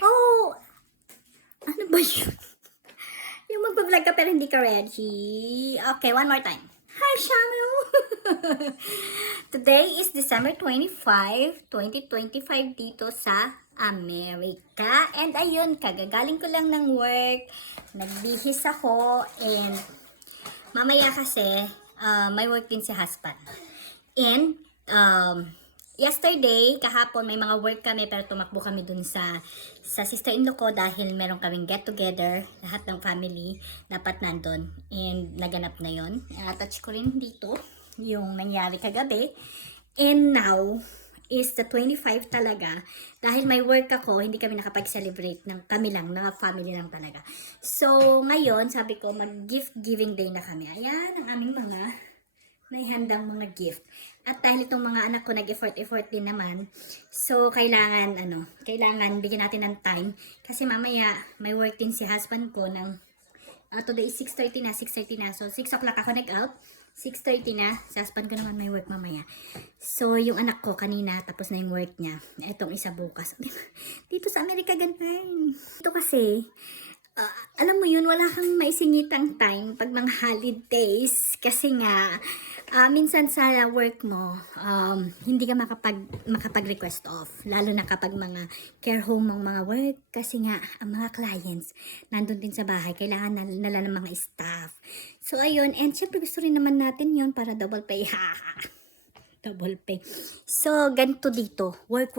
Oh! Ano ba yun? Yung magpa-vlog ka pero hindi ka ready. Okay, one more time. Hi, channel! Today is December 25, 2025 dito sa Amerika. And ayun, kagagaling ko lang ng work. Nagbihis ako. And mamaya kasi, may work din si husband. And, yesterday, kahapon, may mga work kami pero tumakbo kami dun sa sister-in-law ko dahil meron kaming get-together, lahat ng family dapat nandun. And naganap na yun. Attach ko rin dito yung nangyari kagabi. And now, is the 25 talaga. Dahil may work ako, hindi kami nakapag-celebrate ng kami lang, mga family lang talaga. So, ngayon, sabi ko, mag-gift giving day na kami. Ayan, ang aming mga may handang mga gift. At dahil itong mga anak ko nag-effort din naman, so kailangan bigyan natin ng time kasi mamaya may work din si husband ko ng today is 6:30 na. So 6 o'clock ako nag-out, 6:30 na. Si husband ko naman may work mamaya. So yung anak ko kanina tapos na yung work niya. Itong isa bukas. Dito sa Amerika ganun. Ito kasi alam mo yun, wala kang maisingitang time pag mga holidays kasi nga minsan sa work mo hindi ka makapag-request off, lalo na kapag mga care home ang mga work kasi nga ang mga clients nandun din sa bahay, kailangan nala ng mga staff. So ayun, and syempre gusto rin naman natin yun para double pay. Double pay. So, ganito dito. Work,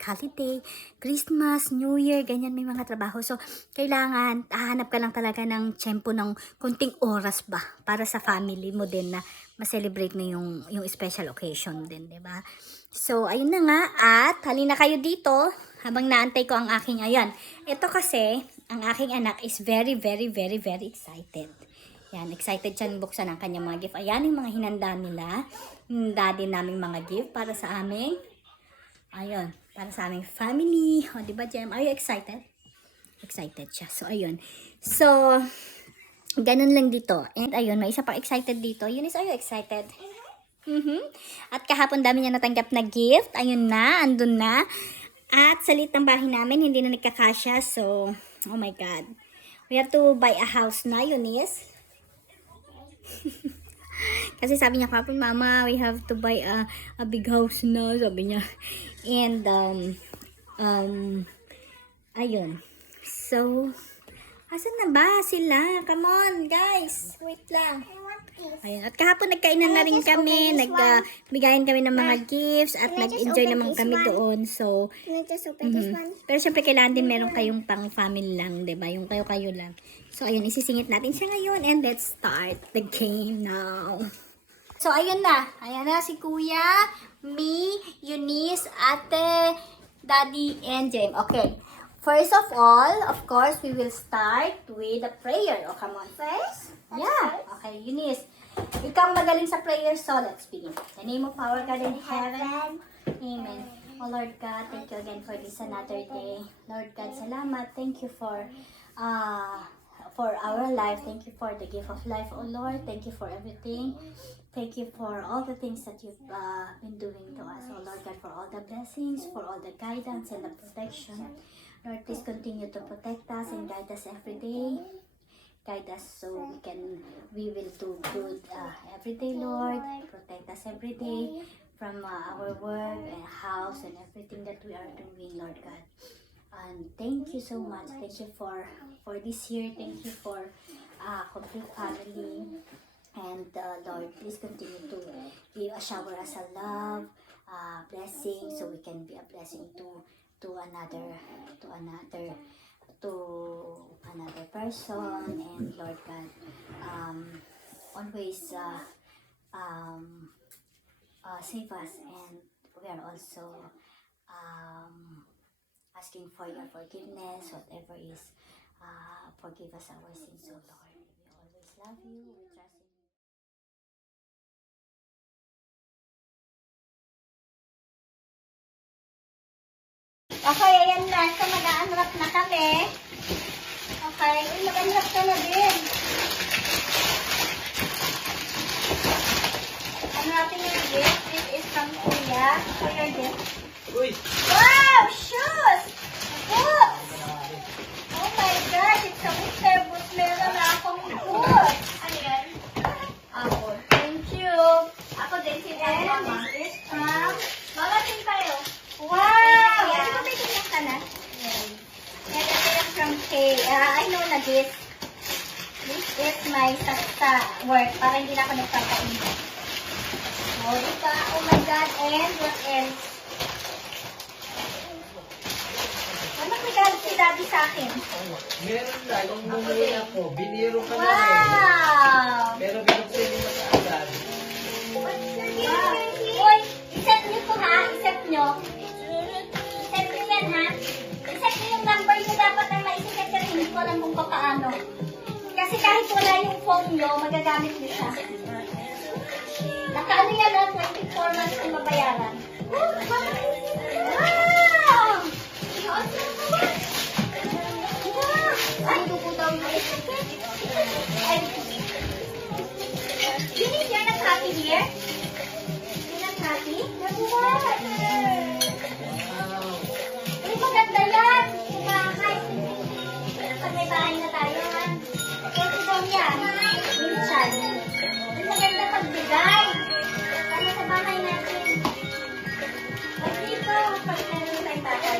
holiday, Christmas, New Year, ganyan may mga trabaho. So, kailangan, hahanap ka lang talaga ng tiyempo ng konting oras ba para sa family mo din na ma-celebrate na yung special occasion din, diba? So, ayun na nga. At, halina kayo dito habang naantay ko ang aking, ayan. Ito kasi, ang aking anak is very excited. Yan, excited siya buksan ang kanyang mga gift. Ayan yung mga hinanda nila. Hinanda din naming mga gift para sa aming, ayun, para sa aming family. O, diba, Jem? Are you excited? Excited siya. So, ayun. So, ganun lang dito. And, ayun, may isa pang excited dito. Eunice, are you excited? At kahapon dami niya natanggap na gift. Ayun na, andun na. At sa liit ng bahay namin, hindi na nagkakasya. So, oh my God. We have to buy a house na, Eunice. Kasi sabi niya kapon, Mama, we have to buy a big house na, sabi niya. And ayun. So, asan na ba sila? Come on, guys. Wait lang. Ayun. At kahapon nagkainan na rin kami, nagbigayan kami ng mga gifts at nag-enjoy naman kami doon. So, pero syempre kailangan din meron kayong pang family lang, 'di ba? Yung kayo-kayo lang. So, ayun, isisingit natin siya ngayon and let's start the game now. So, ayun na. Ayan na si Kuya, me, Eunice, Ate, Daddy, and Jem. Okay. First of all, of course, we will start with a prayer. Oh, come on, first. Yeah. Okay, Eunice. Ikaw magaling sa prayer, so let's begin. In the name of our God in heaven. Amen. Oh Lord God, thank you again for this another day. Lord God, salamat. Thank you for our life. Thank you for the gift of life, oh Lord. Thank you for everything. Thank you for all the things that you've been doing to us, oh Lord God, for all the blessings, for all the guidance and the protection. Lord, please continue to protect us and guide us every day. Guide us so we will do good every day, Lord. Protect us every day from our work and house and everything that we are doing, Lord God. And thank you so much. Thank you for this year. Thank you for complete family. And Lord, please continue to shower us a love, blessing, so we can be a blessing to another person. And Lord God, always save us, and we are also asking for your forgiveness, whatever is, forgive us our sins, oh Lord. We always love you, we trust in you. Okay, ayan na. So, mag-unwrap na kami. Okay, mag-unwrap ka na din. Unwrapping yung gift. This is from Kuya. Kuya gift. Uy! Wow! Shoes! Okay, I know na this. This is my sa work para hindi na ako nagpapainit. Oh, diba? Oh my God. And what else? Ano regalo si Daddy sa akin? Meron na, yung bumili ako. Biniro ka na rin. Wow! Pero binuksin mo sa agad. Uy, iset nyo to ha. Iset nyo. Iset nyo yan ha. Iset nyo yung number nyo dapat ang maisiset kasi hindi ko alam kung paano. Kasi kahit wala yung phone nyo, magagamit nyo siya. Nakaano yan ha, 24 months yung mabayaran. Wow! Ay, dugudaw na. Ay, Finish yan ang happy here? Yan ang happy? What? Uy, maganda yan. Kumahay. Pag may bahay na tayo, han. Ito daw yan. Minsan. Uy, maganda pagbigay. Ano sa bahay natin? Pag dito, pag meron tayong tatay.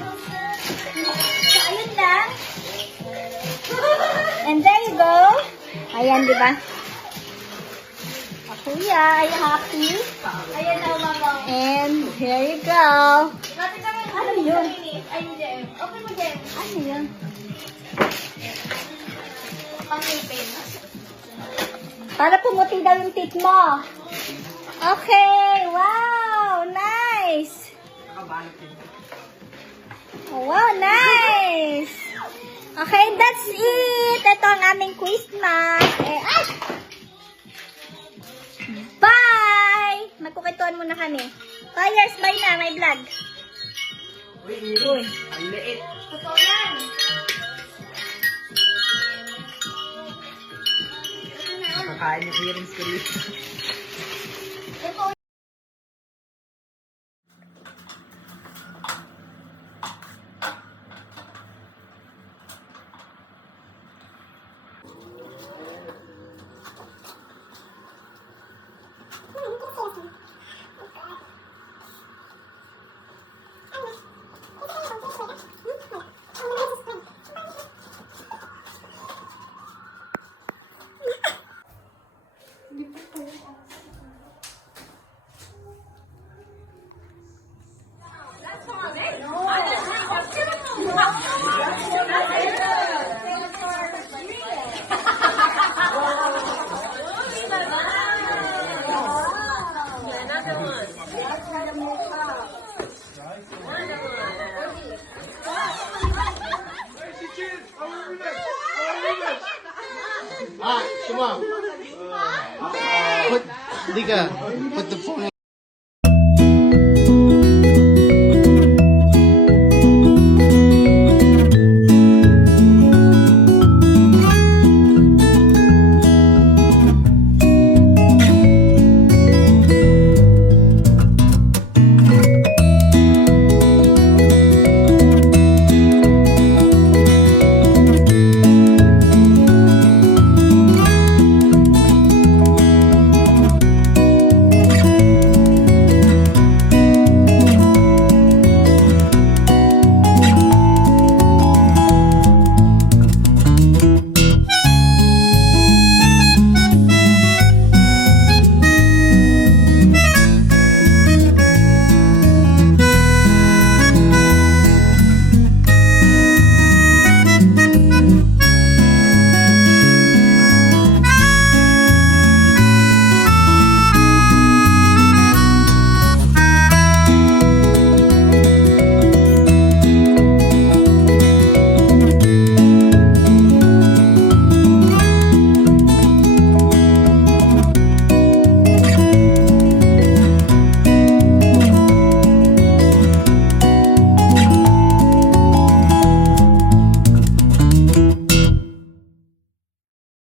So, ayun lang. And there you go. Ayan, di ba? Kuya, are you happy? Ayan na, mama. And here you go. Ano yun? Open mo, Jem. Ano yun? Pang-ipin. Para pumuti daw yung teeth mo. Okay, wow, nice. Wow, nice. Okay, that's it. Ito ang aming Christmas. Bye! Magkukwentuhan muna kami. Bye, bye na, may vlog. Uy, Iris. Ang liit. Totoo yan. Nakakain yung earrings ko dito. Come on. Put, Dika, put the